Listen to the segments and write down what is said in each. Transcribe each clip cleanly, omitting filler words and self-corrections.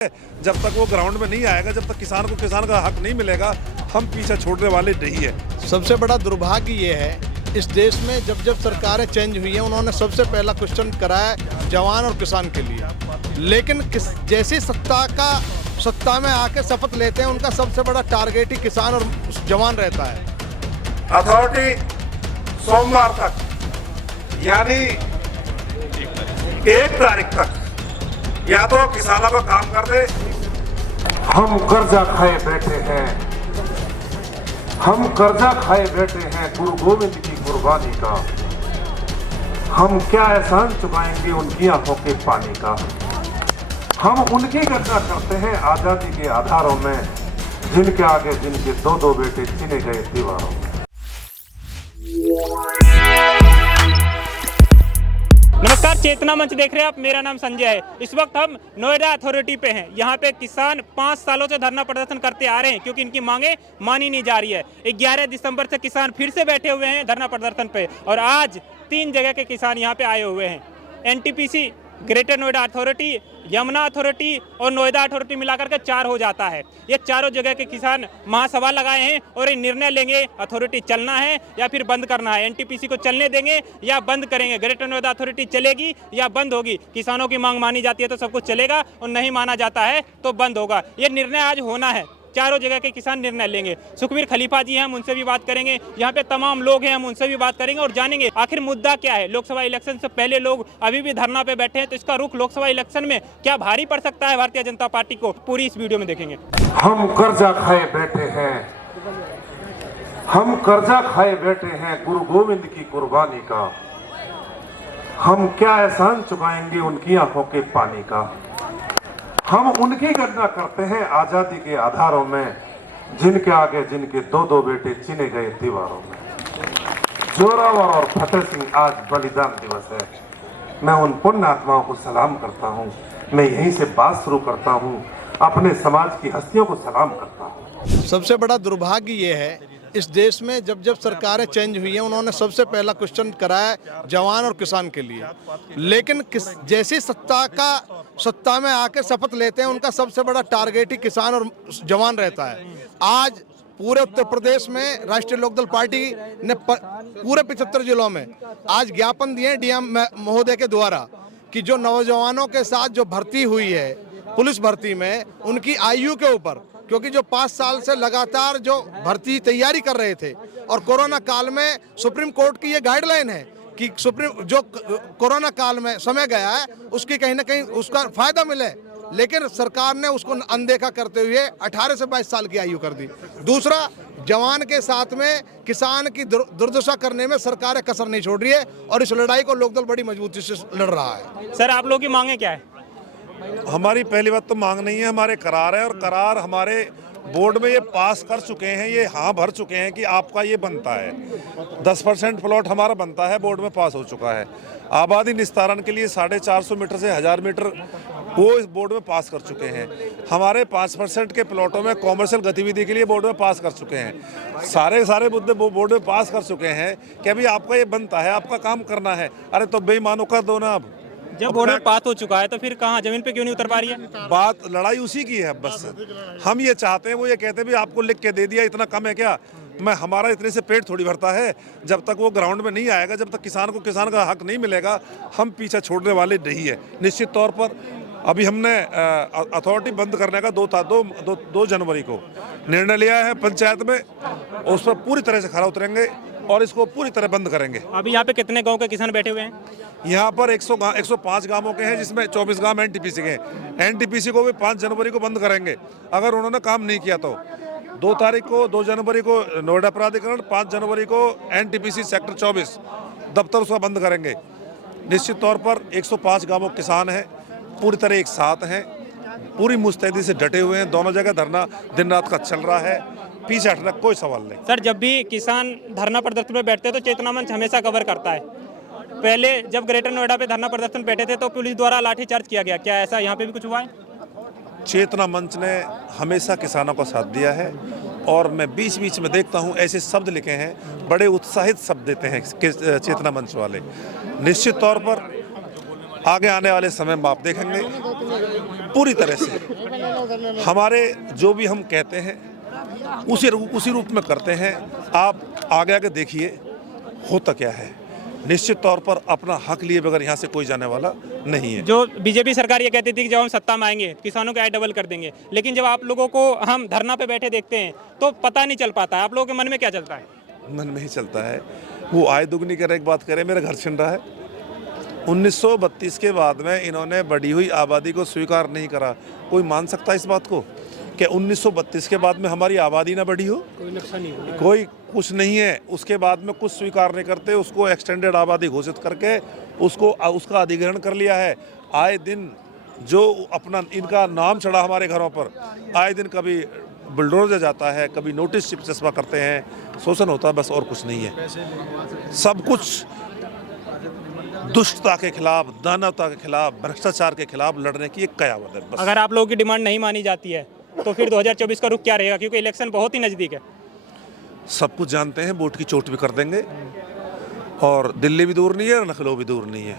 जब तक वो ग्राउंड में नहीं आएगा, जब तक किसान को किसान का हक नहीं मिलेगा, हम पीछे छोड़ने वाले नहीं है। सबसे बड़ा दुर्भाग्य ये है, इस देश में जब जब सरकारें चेंज हुई हैं, उन्होंने सबसे पहला क्वेश्चन कराया जवान और किसान के लिए। लेकिन जैसी सत्ता में आके शपथ लेते हैं, उनका सबसे बड़ा टारगेट ही किसान और जवान रहता है। अथॉरिटी सोमवार तक यानी 1 तारीख तक या तो किसानों का काम कर दे। हम कर्जा खाए बैठे हैं, हम कर्जा खाए बैठे हैं गुरु गोविंद की कुर्बानी का। हम क्या एहसान चुकाएंगे उनकी आंखों के पानी का। हम उनकी गर्जा करते हैं आजादी के आधारों में, जिनके आगे जिनके 2-2 बेटे चुने गए दीवारों में। नमस्कार, चेतना मंच देख रहे हैं आप। मेरा नाम संजय है। इस वक्त हम नोएडा अथॉरिटी पे हैं। यहाँ पे किसान 5 सालों से धरना प्रदर्शन करते आ रहे हैं क्योंकि इनकी मांगे मानी नहीं जा रही है। 11 दिसंबर से किसान फिर से बैठे हुए हैं धरना प्रदर्शन पे और आज 3 जगह के किसान यहाँ पे आए हुए हैं। NTPC, greater Noida authority, Yamuna authority और नोएडा अथॉरिटी मिलाकर के 4 हो जाता है। ये चारों जगह के किसान महासभा लगाए हैं और ये निर्णय लेंगे अथॉरिटी चलना है या फिर बंद करना है। एनटीपीसी को चलने देंगे या बंद करेंगे। ग्रेटर नोएडा अथॉरिटी चलेगी या बंद होगी। किसानों की मांग मानी जाती है तो सब कुछ चलेगा और नहीं माना जाता है तो बंद होगा। ये निर्णय आज होना है। चारों जगह के किसान निर्णय लेंगे। सुखबीर खलीफा जी हैं, हम उनसे भी बात करेंगे। यहाँ पे तमाम लोग हैं, हम उनसे भी बात करेंगे और जानेंगे आखिर मुद्दा क्या है। लोकसभा इलेक्शन से पहले लोग अभी भी धरना पे बैठे हैं, तो इसका रुख लोकसभा इलेक्शन में क्या भारी पड़ सकता है भारतीय जनता पार्टी को, पूरी इस वीडियो में देखेंगे। हम कर्जा खाए बैठे हैं, हम कर्जा खाए बैठे हैं गुरु गोविंद की कुर्बानी का। हम क्या एहसान चुकाएंगे उनकी आंखों के पानी का। हम उनकी गणना करते हैं आजादी के आधारों में, जिनके आगे जिनके 2-2 बेटे चुने गए दीवारों में। जोरावर और फतेह सिंह आज बलिदान दिवस है। मैं उन पुण्य आत्माओं को सलाम करता हूँ। मैं यहीं से बात शुरू करता हूँ, अपने समाज की हस्तियों को सलाम करता हूँ। सबसे बड़ा दुर्भाग्य ये है, इस देश में जब जब सरकारें चेंज हुई हैं, उन्होंने सबसे पहला क्वेश्चन कराया जवान और किसान के लिए। लेकिन जैसी सत्ता में आके शपथ लेते हैं, उनका सबसे बड़ा टारगेट ही किसान और जवान रहता है। आज पूरे उत्तर प्रदेश में राष्ट्रीय लोकदल पार्टी ने पूरे 75 जिलों में आज ज्ञापन दिए डीएम महोदय के द्वारा कि जो नौजवानों के साथ जो भर्ती हुई है पुलिस भर्ती में, उनकी आयु के ऊपर, क्योंकि जो 5 साल से लगातार जो भर्ती तैयारी कर रहे थे और कोरोना काल में सुप्रीम कोर्ट की ये गाइडलाइन है कि जो कोरोना काल में समय गया है उसकी कहीं ना कहीं उसका फायदा मिले, लेकिन सरकार ने उसको अनदेखा करते हुए 18 से 22 साल की आयु कर दी। दूसरा, जवान के साथ में किसान की दुर्दशा करने में सरकार कसर नहीं छोड़ रही है और इस लड़ाई को लोकदल बड़ी मजबूती से लड़ रहा है। सर, आप लोगों की मांगे क्या है? हमारी पहली बात तो मांग नहीं है, हमारे करार है और करार हमारे बोर्ड में ये पास कर चुके हैं, ये हाँ भर चुके हैं कि आपका ये बनता है। 10% प्लॉट हमारा बनता है, बोर्ड में पास हो चुका है। आबादी निस्तारण के लिए 450 मीटर से 1000 मीटर वो इस बोर्ड में पास कर चुके हैं। हमारे 5% के प्लॉटों में कॉमर्शियल गतिविधि के लिए बोर्ड में पास कर चुके हैं। सारे मुद्दे बोर्ड में पास कर चुके हैं कि अभी आपका ये बनता है, आपका काम करना है। अरे तो बेईमानों का दो ना। अब जब बोर्ड में पास हो चुका है तो फिर कहाँ, जमीन पे क्यों नहीं उतर पा रही है? बात लड़ाई उसी की है बस। हम ये चाहते हैं, वो ये कहते हैं भी आपको लिख के दे दिया, इतना कम है क्या? हमारा इतने से पेट थोड़ी भरता है। जब तक वो ग्राउंड में नहीं आएगा, जब तक किसान को किसान का हक नहीं मिलेगा, हम पीछे छोड़ने वाले नहीं है। निश्चित तौर पर अभी हमने अथॉरिटी बंद करने का 2 जनवरी को निर्णय लिया है पंचायत में, उस पर पूरी तरह से खरा उतरेंगे और इसको पूरी तरह बंद करेंगे। अभी यहाँ पे कितने गांव के किसान बैठे हुए हैं? यहाँ पर 105 गांवों के हैं, जिसमें 24 गांव एनटीपीसी के हैं। एनटीपीसी को भी 5 जनवरी को बंद करेंगे अगर उन्होंने काम नहीं किया तो। 2 जनवरी को नोएडा प्राधिकरण, 5 जनवरी को एनटीपीसी सेक्टर 24 दफ्तर उसका बंद करेंगे। निश्चित तौर पर 105 गांवों के किसान हैं, पूरी तरह एक साथ हैं, पूरी मुस्तैदी से डटे हुए हैं। दोनों जगह धरना दिन रात का चल रहा है, पीछे हटने कोई सवाल नहीं। सर, जब भी किसान धरना प्रदर्शन में बैठते हैं तो चेतना मंच हमेशा कवर करता है। पहले जब ग्रेटर नोएडा पे धरना प्रदर्शन बैठे थे तो पुलिस द्वारा लाठीचार्ज किया गया, क्या ऐसा यहाँ पे भी कुछ हुआ है? चेतना मंच ने हमेशा किसानों का साथ दिया है और मैं बीच बीच में देखता हूँ ऐसे शब्द लिखे हैं, बड़े उत्साहित शब्द देते हैं चेतना मंच वाले। निश्चित तौर पर आगे आने वाले समय में आप देखेंगे पूरी तरह से हमारे जो भी हम कहते हैं उसी रूप में करते हैं। आप आगे आगे देखिए होता क्या है। निश्चित तौर पर अपना हक लिए बगैर यहाँ से कोई जाने वाला नहीं है। जो बीजेपी सरकार ये कहती थी कि जब हम सत्ता में आएंगे किसानों के आय डबल कर देंगे, लेकिन जब आप लोगों को हम धरना पे बैठे देखते हैं तो पता नहीं चल पाता है। आप लोगों के मन में क्या चलता है? मन में ही चलता है। वो आय दुगनी करे एक बात करे, मेरा घर छिन रहा है। 1932 के बाद में इन्होंने बढ़ी हुई आबादी को स्वीकार नहीं करा। कोई मान सकता है इस बात को कि 1932 के बाद में हमारी आबादी ना बढ़ी हो? कोई कुछ नहीं है। उसके बाद में कुछ स्वीकार नहीं करते, उसको एक्सटेंडेड आबादी घोषित करके उसका अधिग्रहण कर लिया है। आए दिन जो अपना इनका नाम चढ़ा हमारे घरों पर, आए दिन कभी बुलडोजर जाता है, कभी नोटिस चस्पा करते हैं, शोषण होता है, बस और कुछ नहीं है। सब कुछ दुष्टता के खिलाफ, दानवता के खिलाफ, भ्रष्टाचार के खिलाफ लड़ने की एक कयावत है बस। अगर आप लोगों की डिमांड नहीं मानी जाती है तो फिर 2024 का रुख क्या रहेगा? क्योंकि इलेक्शन बहुत ही नज़दीक है। सब कुछ जानते हैं, वोट की चोट भी कर देंगे। और दिल्ली भी दूर नहीं है और लखनऊ भी दूर नहीं है।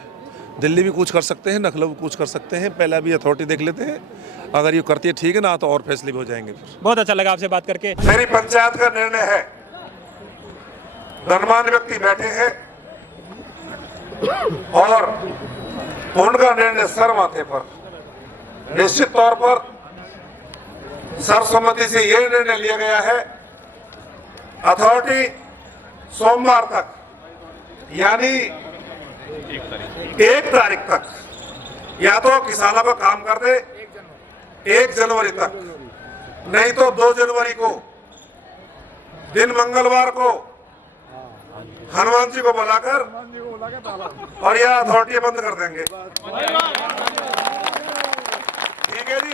दिल्ली भी कुछ कर सकते हैं, लखनऊ भी कुछ कर सकते हैं। पहले अभी अथॉरिटी देख लेते हैं, अगर ये करती है ठीक है ना तो और फैसले भी हो जाएंगे। बहुत अच्छा लगा आपसे बात करके। मेरी पंचायत का निर्णय है, धनवान व्यक्ति बैठे हैं और उनका निर्णय सर माथे पर। निश्चित तौर पर सर्वसम्मति से यह निर्णय लिया गया है, अथॉरिटी सोमवार तक यानी 1 तारीख तक या तो किसानों का काम कर दे 1 जनवरी तक, नहीं तो 2 जनवरी को दिन मंगलवार को हनुमान जी को बुलाकर और यह अथॉरिटी बंद कर देंगे। ठीक है जी,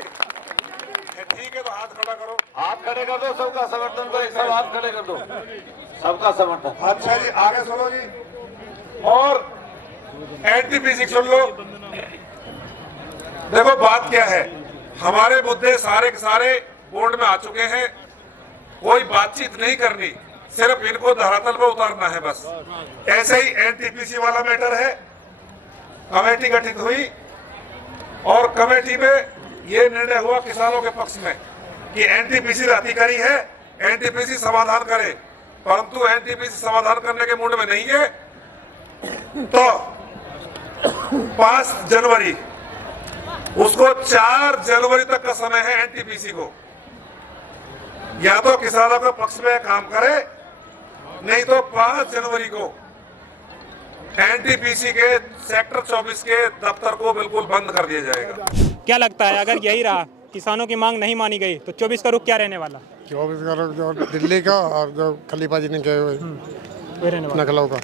ठीक है तो हाथ खड़ा करो। हाथ खड़े कर दो, सबका समर्थन करो, सब हाथ खड़े कर दो, सबका समर्थन। अच्छा जी, आगे सुनो जी। और एनटीपीसी सुन लो। देखो बात क्या है, हमारे मुद्दे सारे के सारे बोर्ड में आ चुके हैं। कोई बातचीत नहीं करनी, सिर्फ इनको धरातल पर उतारना है बस। ऐसे ही एनटीपीसी वाला मैटर है, कमेटी गठित हुई और कमेटी में ये निर्णय हुआ किसानों के पक्ष में कि एनटीपीसी अधिकारी है, एनटीपीसी समाधान करे, परंतु एनटीपीसी समाधान करने के मूड में नहीं है। तो 5 जनवरी उसको 4 जनवरी तक का समय है एनटीपीसी को, या तो किसानों के पक्ष में काम करे, नहीं तो 5 जनवरी को एनटीपीसी के सेक्टर 24 के दफ्तर को बिल्कुल बंद कर दिया जाएगा। क्या लगता है अगर यही रहा, किसानों की मांग नहीं मानी गई तो 24 का रुख क्या रहने वाला? 24 का रुख जो दिल्ली का और जो खलीफा जी ने कहे हुए लखनऊ का।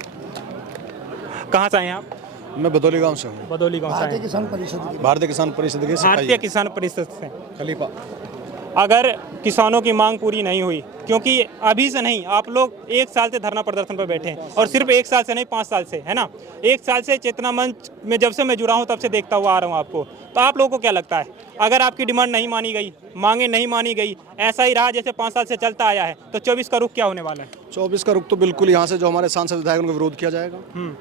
कहाँ से आए हैं आप? मैं बदौली गांव से हूँ। बदौली गांव से आए हैं। भारतीय किसान परिषद के भारतीय किसान परिषद से। खलीफा। अगर किसानों की मांग पूरी नहीं हुई, क्योंकि अभी से नहीं, आप लोग 1 साल से धरना प्रदर्शन पर बैठे हैं, और सिर्फ 1 साल से नहीं 5 साल से, है ना? 1 साल से चेतना मंच में जब से मैं जुड़ा हूं तब से देखता हुआ आ रहा हूं आपको। तो आप लोगों को क्या लगता है, अगर आपकी डिमांड नहीं मानी गई, मांगे नहीं मानी गई, ऐसा ही रहा जैसे 5 साल से चलता आया है, तो 24 का रुख क्या होने वाला है? 24 का रुख तो बिल्कुल यहाँ से जो हमारे सांसद विधायक उनका विरोध किया जाएगा।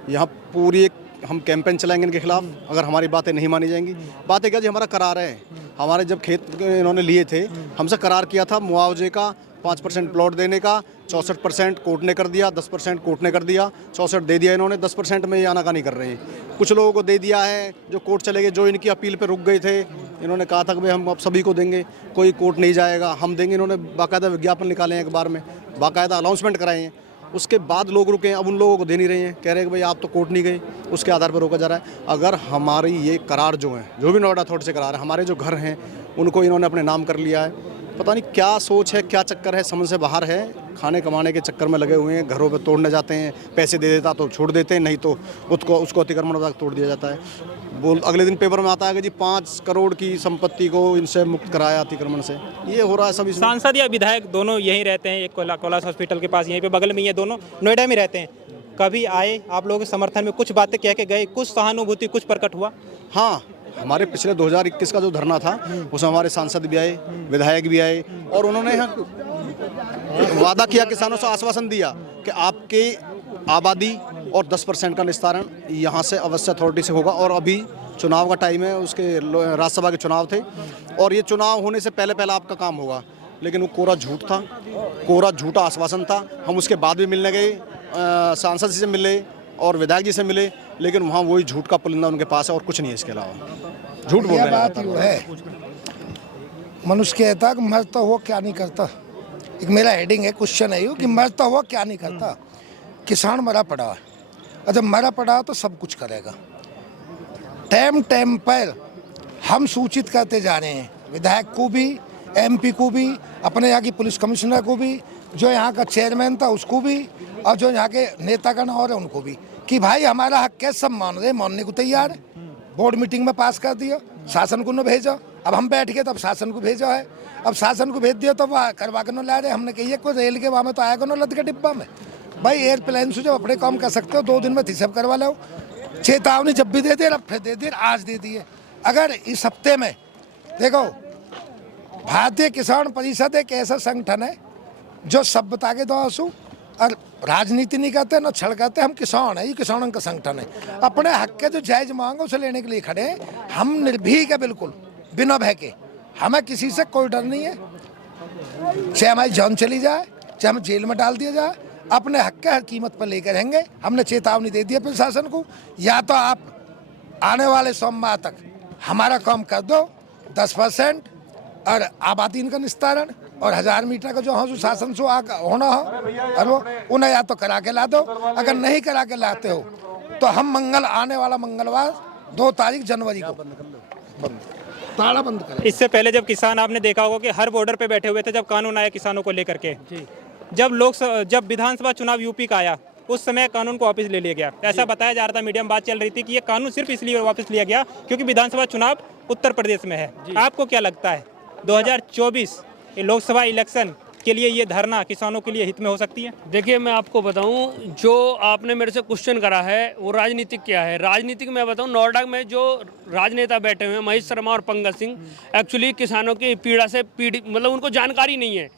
यहाँ पूरी एक हम कैंपेन चलाएंगे इनके खिलाफ, अगर हमारी बातें नहीं मानी जाएंगी। बातें क्या जी, हमारा करार है, हमारे जब खेत इन्होंने लिए थे, हमसे करार किया था मुआवजे का 5% प्लॉट देने का, 64% कोर्ट ने कर दिया, 10% कोर्ट ने कर दिया, 64 दे दिया इन्होंने, 10% में ये आनाकानी कर रहे हैं। कुछ लोगों को दे दिया है जो कोर्ट चले गए, जो इनकी अपील पे रुक गए थे, इन्होंने कहा था कि भाई हम अब सभी को देंगे, कोई कोर्ट नहीं जाएगा, हम देंगे। इन्होंने बाकायदा विज्ञापन निकाले हैं अखबार में, बाकायदा अनाउंसमेंट कराए हैं। उसके बाद लोग रुके हैं, अब उन लोगों को दे नहीं रहे हैं, कह रहे हैं कि भाई आप तो कोर्ट नहीं गए, उसके आधार पर रोका जा रहा है। अगर हमारी ये करार जो है, जो भी नोएडा अथॉरिटी से करार है, हमारे जो घर हैं उनको इन्होंने अपने नाम कर लिया है। पता नहीं क्या सोच है, क्या चक्कर है, समझ से बाहर है। खाने कमाने के चक्कर में लगे हुए हैं, घरों पे तोड़ने जाते हैं, पैसे दे देता तो छोड़ देते हैं, नहीं तो उसको अतिक्रमण तक तोड़ दिया जाता है। अगले दिन पेपर में आता है कि जी 5 करोड़ की संपत्ति को इनसे मुक्त कराया अतिक्रमण से। ये हो रहा है सभी। सांसद या विधायक दोनों यहीं रहते हैं, एक कोलास हॉस्पिटल के पास, यहीं पे बगल में, ये दोनों नोएडा में रहते हैं। कभी आए आप लोगों के समर्थन में, कुछ बातें कह के गए, कुछ सहानुभूति, कुछ प्रकट हुआ? हाँ, हमारे पिछले 2021 का जो धरना था उसमें हमारे सांसद भी आए, विधायक भी आए, और उन्होंने वादा किया, किसानों से आश्वासन दिया कि आपकी आबादी और 10% का निस्तारण यहाँ से अवश्य अथॉरिटी से होगा। और अभी चुनाव का टाइम है, उसके राज्यसभा के चुनाव थे और ये चुनाव होने से पहले पहले आपका काम होगा, लेकिन वो कोरा झूठ था, कोरा झूठा आश्वासन था। हम उसके बाद भी मिलने गए, सांसद जी से मिले और विधायक जी से मिले, लेकिन वहाँ वही झूठ का पुलिंदा उनके पास है और कुछ नहीं है इसके अलावा। झूठ बोल रहे हैं। बात यूँ है, मनुष्य कहता है कि मरता हुआ क्या नहीं करता। एक मेरा हेडिंग है, क्वेश्चन है यूँ कि मरता हुआ क्या नहीं करता। किसान मरा पड़ा है, और जब मरा पड़ा तो सब कुछ करेगा। टाइम टाइम पर हम सूचित करते जा रहे हैं, विधायक को भी, एमपी को भी, अपने यहाँ की पुलिस कमिश्नर को भी, जो यहाँ का चेयरमैन था उसको भी, और जो यहाँ के नेतागण और है उनको भी, कि भाई हमारा हक है, सब मान रहे, मानने को तैयार है। बोर्ड मीटिंग में पास कर दिया, शासन को न भेजा, अब हम बैठ गए तो अब शासन को भेजा है, अब शासन को भेज दिया तो वह करवा कर न ला रहे। हमने कही कोई रेल के वहाँ में तो आएगा न लद के डिब्बा में। भाई एयरप्लेन से जो अपने काम कर सकते हो 2 दिन में सब करवा लो। चेतावनी जब भी दे दिए, अब फिर दे दिए, आज दे दिए। अगर इस हफ्ते में देखो, भारतीय किसान परिषद एक ऐसा संगठन है जो सभ्यता के दोषों और राजनीति नहीं करते, न छड़ करते। हम किसान है, ये किसानों का संगठन है। अपने हक के जो जायज मांग है उसे लेने के लिए खड़े हैं। हम निर्भीक है, बिल्कुल बिना भय के। हमें किसी से कोई डर नहीं है, चाहे हमारी जान चली जाए, चाहे हमें जेल में डाल दिया जाए, अपने हक के हर कीमत पर लेकर रहेंगे। हमने चेतावनी दे दी है प्रशासन को, या तो आप आने वाले सोमवार तक हमारा काम कर दो 10% और आबादी इनका निस्तारण, और 1000 मीटर का जो हो शासन से होना हो, और वो उन्हें या तो करा के ला दो। अगर नहीं करा के लाते हो तो हम आने वाला मंगलवार 2 तारीख जनवरी को ताला बंद करें। इससे पहले जब किसान, आपने देखा होगा कि हर बॉर्डर पे बैठे हुए थे जब कानून आया किसानों को लेकर के। जब विधानसभा चुनाव यूपी का आया, उस समय कानून को वापस ले लिया गया। ऐसा बताया जा रहा था, मीडिया में बात चल रही थी कि ये कानून सिर्फ इसलिए वापस लिया गया क्योंकि विधानसभा चुनाव उत्तर प्रदेश में है। आपको क्या लगता है 2024 लोकसभा इलेक्शन के लिए ये धरना किसानों के लिए हित में हो सकती है? देखिए, मैं आपको बताऊं, जो आपने मेरे से क्वेश्चन करा है वो राजनीतिक क्या है। राजनीतिक मैं बताऊं, नोएडा में जो राजनेता बैठे हुए हैं, महेश शर्मा और पंकज सिंह, एक्चुअली किसानों की पीड़ा से पीड़ित, मतलब उनको जानकारी नहीं है।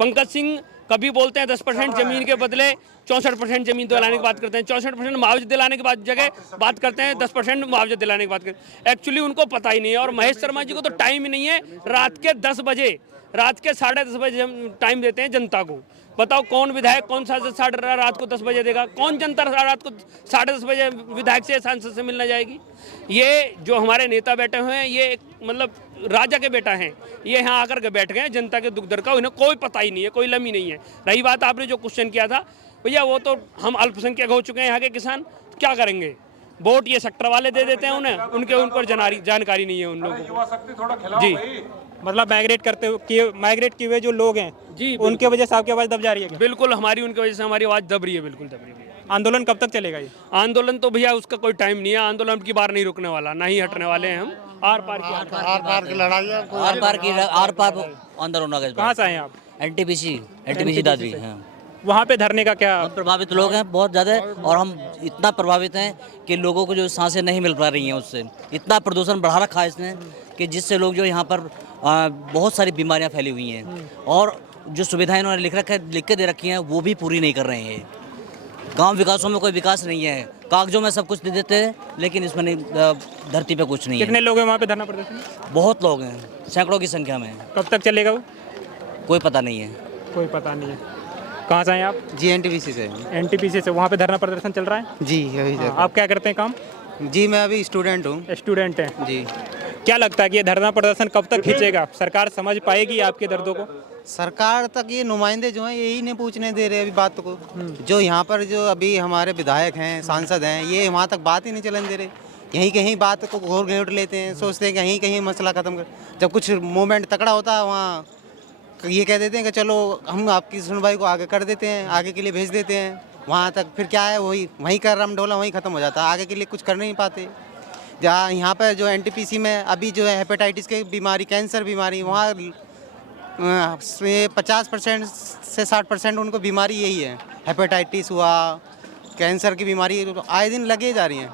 पंकज सिंह कभी बोलते हैं 10% जमीन के बदले 64% जमीन दिलाने की बात करते हैं, 64% मुआवजा दिलाने के बाद जगह बात करते हैं 10% मुआवजा दिलाने की बात करते हैं। एक्चुअली उनको पता ही नहीं है। और महेश शर्मा जी को तो टाइम ही नहीं है। रात के 10 बजे, रात के 10:30 बजे टाइम देते हैं जनता को। बताओ कौन विधायक, कौन सांसद रात को 10 बजे देगा? कौन जनता रात को 10:30 बजे विधायक से, सांसद से मिलना जाएगी? ये जो हमारे नेता बैठे हुए हैं, ये मतलब राजा के बेटा हैं। ये यहाँ आकर के बैठ गए जनता के दुख दर्द का, इन्हें कोई पता ही नहीं है, कोई लमी नहीं है। रही बात आपने जो क्वेश्चन किया था, भैया वो तो हम अल्पसंख्यक हो चुके हैं यहाँ के किसान, क्या करेंगे? वोट ये सेक्टर वाले दे देते हैं उन्हें, उन पर जानकारी नहीं है उन लोगों को। जी, मतलब माइग्रेट किए हुए जो लोग हैं जी, उनके वजह से आपकी आवाज़ दब जा रही है? बिल्कुल, हमारी उनकी वजह से हमारी आवाज़ दब रही है, बिल्कुल दब रही है। आंदोलन कब तक चलेगा ये? आंदोलन तो भैया उसका कोई टाइम नहीं है। आंदोलन की बार नहीं रुकने वाला, ना ही हटने वाले हैं हम। आर पार की लड़ाई है, आर पार आंदोलन होगा। कहाँ से आए आप? एनटीपीसी दादरी हैं। वहाँ पे धरने का क्या? हम प्रभावित लोग हैं बहुत ज़्यादा, और हम इतना प्रभावित हैं कि लोगों को जो सांसें नहीं मिल पा रही हैं, उससे इतना प्रदूषण बढ़ा रखा है इसने कि जिससे लोग जो यहाँ पर बहुत सारी बीमारियाँ फैली हुई हैं, और जो सुविधाएं इन्होंने लिख के दे रखी हैं वो भी पूरी नहीं कर रहे हैं। गांव विकासों में कोई विकास नहीं है, कागजों में सब कुछ दे देते हैं, लेकिन इसमें नहीं, धरती पे कुछ नहीं है। कितने लोग हैं वहाँ पे धरना प्रदर्शन? बहुत लोग हैं, सैकड़ों की संख्या में। कब तक चलेगा वो? कोई पता नहीं है। कोई पता नहीं है। कहाँ से हैं आप? जी, एनटीपीसी से। एनटीपीसी से। वहाँ पे धरना प्रदर्शन चल रहा है? जी, यही है। आप क्या करते हैं काम? जी, मैं अभी स्टूडेंट हूँ। स्टूडेंट हैं जी। क्या लगता है कि ये धरना प्रदर्शन कब तक खींचेगा? सरकार समझ पाएगी आपके दर्दों को? सरकार तक ये नुमाइंदे जो हैं यही नहीं पूछने दे रहे अभी बात को। जो यहाँ पर जो अभी हमारे विधायक हैं, सांसद हैं, ये वहाँ तक बात ही नहीं चलन दे रहे। यहीं कहीं बात को घोर घेट लेते हैं, सोचते हैं कहीं कहीं मसला ख़त्म कर। जब कुछ मोमेंट तकड़ा होता है वहाँ ये कह देते हैं कि चलो हम आपकी सुनवाई को आगे कर देते हैं, आगे के लिए भेज देते हैं। वहाँ तक फिर क्या है, वहीं का रम डोला वहीं ख़त्म हो जाता है, आगे के लिए कुछ कर नहीं पाते। जहाँ यहाँ पर जो एनटीपीसी में अभी जो है हेपेटाइटिस की बीमारी, कैंसर बीमारी, वहाँ 50% से 60% उनको बीमारी यही है। हेपेटाइटिस हुआ, कैंसर की बीमारी आए दिन लगे जा रही हैं।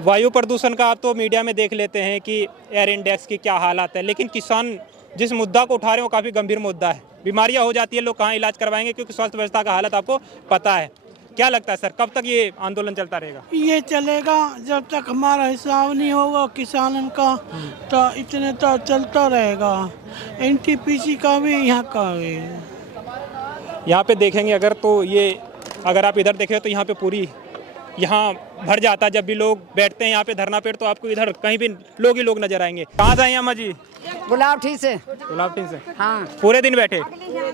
वायु प्रदूषण का आप तो मीडिया में देख लेते हैं कि एयर इंडेक्स की क्या हालत है, लेकिन किसान जिस मुद्दा को उठा रहे हैं वो काफ़ी गंभीर मुद्दा है। बीमारियां हो जाती है, लोग कहाँ इलाज करवाएंगे, क्योंकि स्वास्थ्य व्यवस्था का हालत आपको पता है। क्या लगता है सर, कब तक ये आंदोलन चलता रहेगा? ये चलेगा जब तक हमारा हिसाब नहीं होगा किसानों का, तो इतने तो चलता रहेगा। एनटीपीसी का भी यहाँ का भी। यहाँ पे देखेंगे अगर तो ये, अगर आप इधर देखें तो यहाँ पे पूरी यहाँ भर जाता है। जब भी लोग बैठते हैं यहाँ पे धरना पेड़, तो आपको इधर कहीं भी लोग ही लोग नजर आएंगे। कहाँ से आए अम्मा जी? गुलाबटी से। गुलाबटी से? हाँ। पूरे दिन बैठे?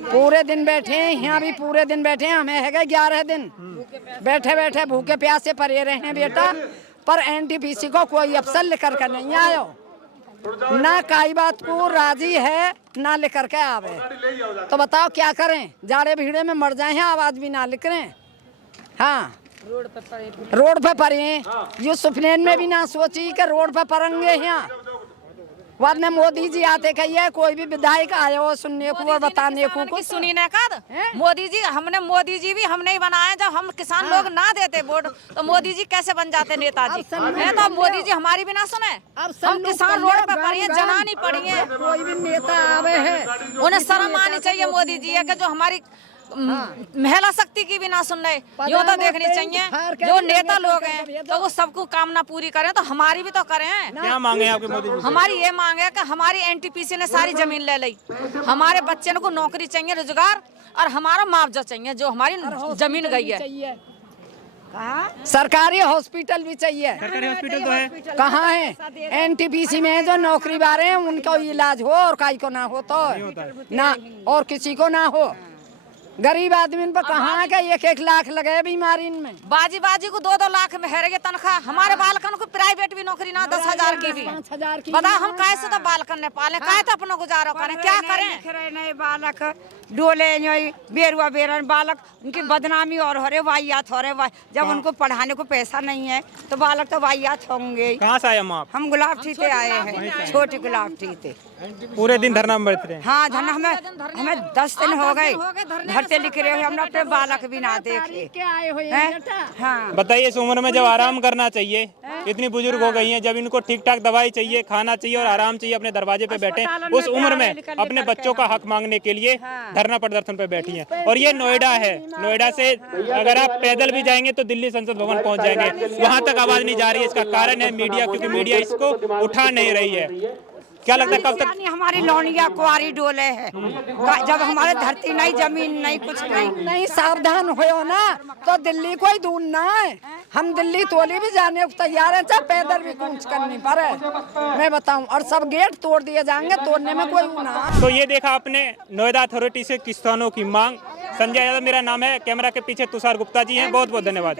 पूरे दिन बैठे हैं, यहाँ भी पूरे दिन बैठे हैं। हमें है 11 दिन बैठे बैठे भूखे प्यासे पड़े रहे हैं बेटा, पर एनटीपीसी को कोई अफसर लेकर के नहीं आयो, ना काई बात को राजी है ना लेकर के आवे। तो बताओ क्या करें, जाड़े भीड़े में मर जाए हैं, आवाज भी ना लिख रहे हैं। हाँ, रोड पे पड़े हैं। ये सुपनेन में भी ना सोची कि रोड पे पड़ेंगे यहाँ। बाद में मोदी जी आते कहिए, कोई भी विधायक आए हो सुनने को और बताने को कुछ सुनी ना कर। मोदी जी भी हमने ही बनाए। जब हम किसान लोग ना देते वोट, तो मोदी जी कैसे बन जाते नेताजी? तो मोदी जी हमारी भी ना सुने। हम किसान रोड पे पड़ी है, जनानी पड़ी है। कोई भी नेता आवे है, उन्हें शर्म आनी चाहिए मोदी जी है कि जो हमारी महिला शक्ति की भी ना सुन रहे। यो तो देखनी चाहिए जो नेता लोग हैं तो वो सबको कामना पूरी करें, तो हमारी भी तो करें। क्या मांगे आपके मोदी जी? हमारी ये मांग है कि हमारी एनटीपीसी ने सारी जमीन ले ली, हमारे बच्चे को नौकरी चाहिए, रोजगार, और हमारा मुआवजा चाहिए जो हमारी जमीन गई है। सरकारी हॉस्पिटल भी चाहिए। सरकारी हॉस्पिटल तो है, कहाँ है? एनटीपीसी में जो नौकरी बारे हैं उनको इलाज हो और काई को ना हो तो ना, और किसी को ना हो। गरीब आदमी पर कहाँ का 1-1 लाख लगे बीमारी में। बाजी को 2-2 लाख में है तनख्वाह। हमारे बालकन को प्राइवेट भी नौकरी ना 10,000 की भी। 5,000 की। बता हम कैसे तो बालकन ने पाले, काय तो अपना गुजारा करें, क्या करें? बालक डोले बेरुआ बेरन बालक, उनकी बदनामी और हो रहे, वाहियात हो रहे। जब उनको पढ़ाने को पैसा नहीं है तो बालक तो वाहियात होंगे। कहाँ से आए अम्मा आप? हम गुलाबटी से आए हैं, छोटी गुलाबटी से। पूरे दिन धरना में बैठते हैं? हाँ, धरना हमें 10 दिन हो गए धरते लिख रहे हुए, हमने अपने बालक भी ना देखे आए हुए हैं। हाँ, बताइए, इस उम्र में जब आराम करना चाहिए, इतनी बुजुर्ग हो गई हैं, जब इनको ठीक ठाक दवाई चाहिए, खाना चाहिए और आराम चाहिए, अपने दरवाजे पे बैठे, उस उम्र में अपने बच्चों का हक मांगने के लिए धरना प्रदर्शन पे बैठी हैं। और ये नोएडा है, नोएडा से अगर आप पैदल भी जाएंगे तो दिल्ली संसद भवन पहुंच जाएंगे, वहां तक आवाज नहीं जा रही है। इसका कारण है मीडिया, क्योंकि मीडिया इसको उठा नहीं रही है। क्या लगता है कब तक? हमारी लौंडिया कुआरी डोले है, जब हमारे धरती नहीं, जमीन नहीं, कुछ नहीं सावधान हो ना तो दिल्ली कोई दूर ना है। हम दिल्ली तोली भी जाने को तैयार है, चाहे पैदल भी कूच करनी पड़े, मैं बताऊं। और सब गेट तोड़ दिए जाएंगे, तोड़ने में कोई ना। तो ये देखा आपने नोएडा अथॉरिटी से किसानों की मांग। संजय यादव मेरा नाम है, कैमरा के पीछे तुषार गुप्ता जी हैं। बहुत बहुत धन्यवाद।